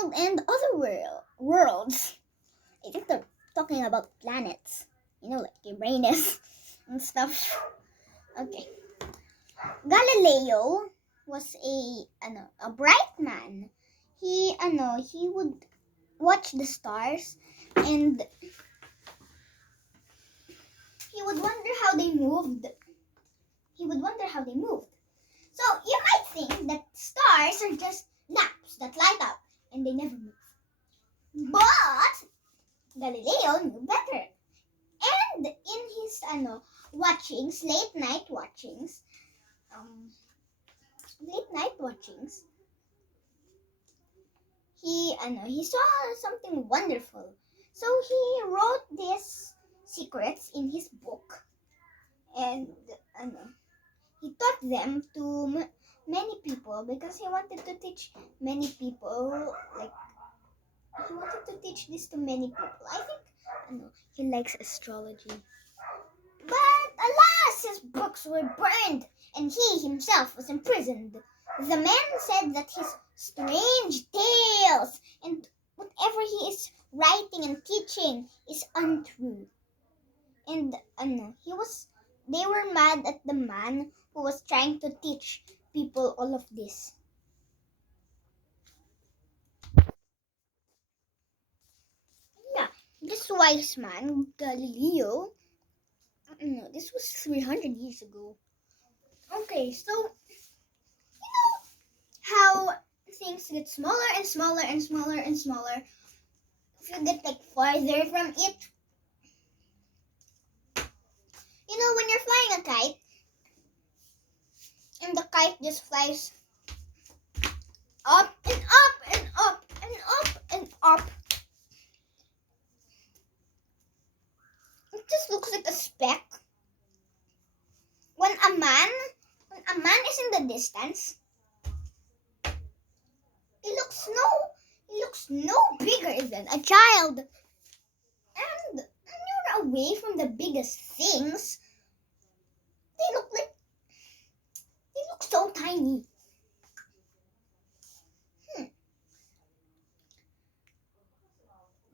world and other worlds. I think they're talking about planets, like Uranus and stuff. Okay. Galileo was a bright man. He would watch the stars and he would wonder how they moved. So you might think that stars are just lamps that light up and they never move. But Galileo knew better. And in his late night watchings, he saw something wonderful. So he wrote these secrets in his book, and he taught them to many people because he wanted to teach many people. Like he wanted to teach this to many people. I think he likes astrology. But alas, his books were burned, and he himself was imprisoned. The man said that his strange tales and whatever he is writing and teaching is untrue. And they were mad at the man who was trying to teach people all of this. Yeah, this wise man, Galileo, this was 300 years ago. Okay, so how things get smaller and smaller and smaller and smaller. If you get farther from it, when you're flying a kite and the kite just flies up and up and up and up and up, it just looks like a speck. When a man is in the distance, he looks no bigger than a child. And when you're away from the biggest things, they look so tiny.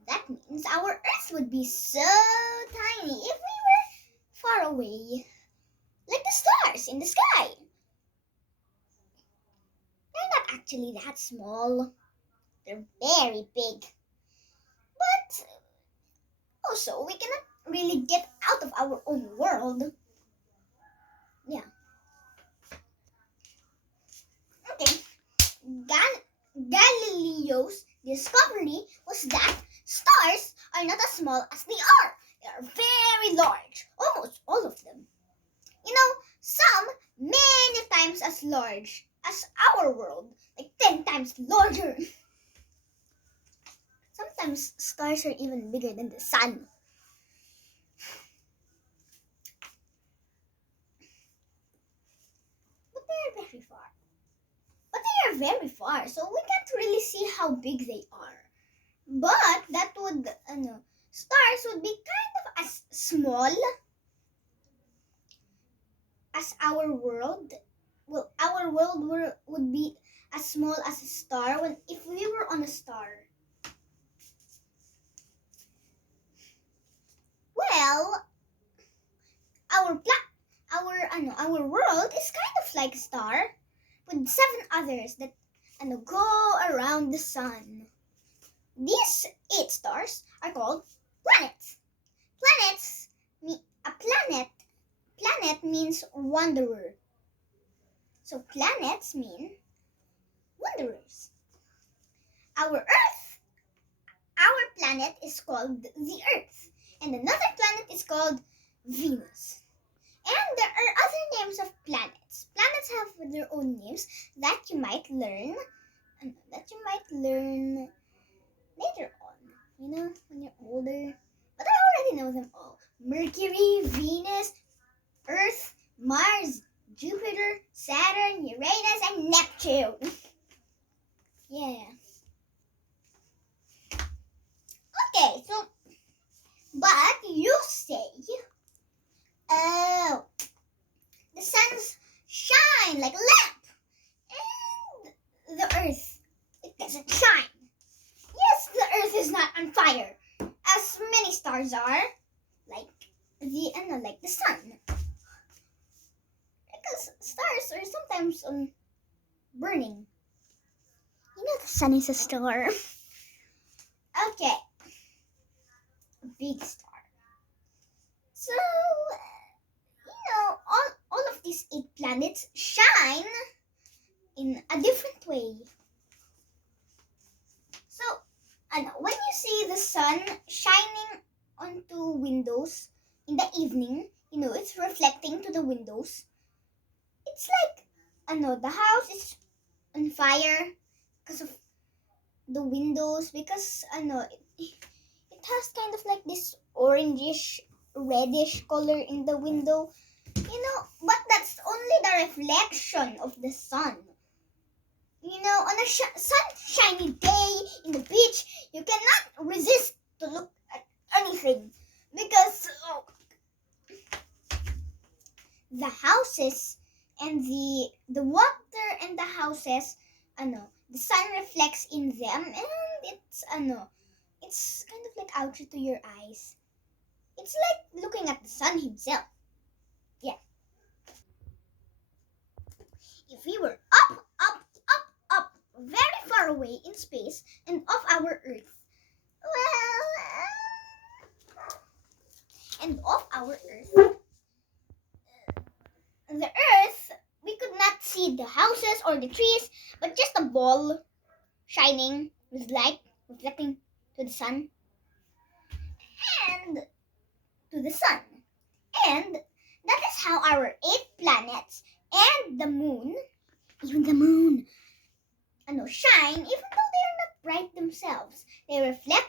That means our Earth would be so tiny if we were far away, like the stars in the sky. They're not actually that small. They're very big. But also, we cannot really get out of our own world. Yeah. Okay. Galileo's discovery was that stars are not as small as they are. They are very large, almost all of them. Some many times as large as our world, like 10 times larger. Sometimes stars are even bigger than the sun. But they are very far, so we can't really see how big they are. But that would, stars would be kind of as small as our world. Well, our world would be as small as a star if we were on a star. Well, our world is kind of like a star with 7 others that go around the sun. These 8 stars are called planets. Planet means wanderer. So planets mean wanderers. Our planet is called the Earth, and another planet is called Venus. And there are other names of planets. Planets have their own names that you might learn later on, when you're older. But I already know them all. Mercury, Venus, Earth, Mars, Jupiter, Saturn, Uranus, and Neptune. Yeah. Okay, so, but you say, oh, the suns shine like a lamp, and the Earth, it doesn't shine. stars are, like like the sun. Because stars are sometimes burning. You know the sun is a star. Okay, a big star. So, all of these 8 planets shine in a different way. So, when you see the sun shining onto windows in the evening, it's reflecting to the windows. It's like, the house is on fire because of the windows, because it has kind of like this orangish reddish color in the window, but that's only the reflection of the sun. On a sunshiny day in the beach, you cannot resist to look at anything, because the houses and the water and the houses, the sun reflects in them, and it's kind of like outer to your eyes. It's like looking at the sun himself. Yeah. If we were up, up, up, up, very far away in space and off our Earth, the Earth, we could not see the houses or the trees, but just a ball shining with light reflecting to the sun and to the sun. And that is how our 8 planets and the moon, even the moon, shine, even though they are not bright themselves. They reflect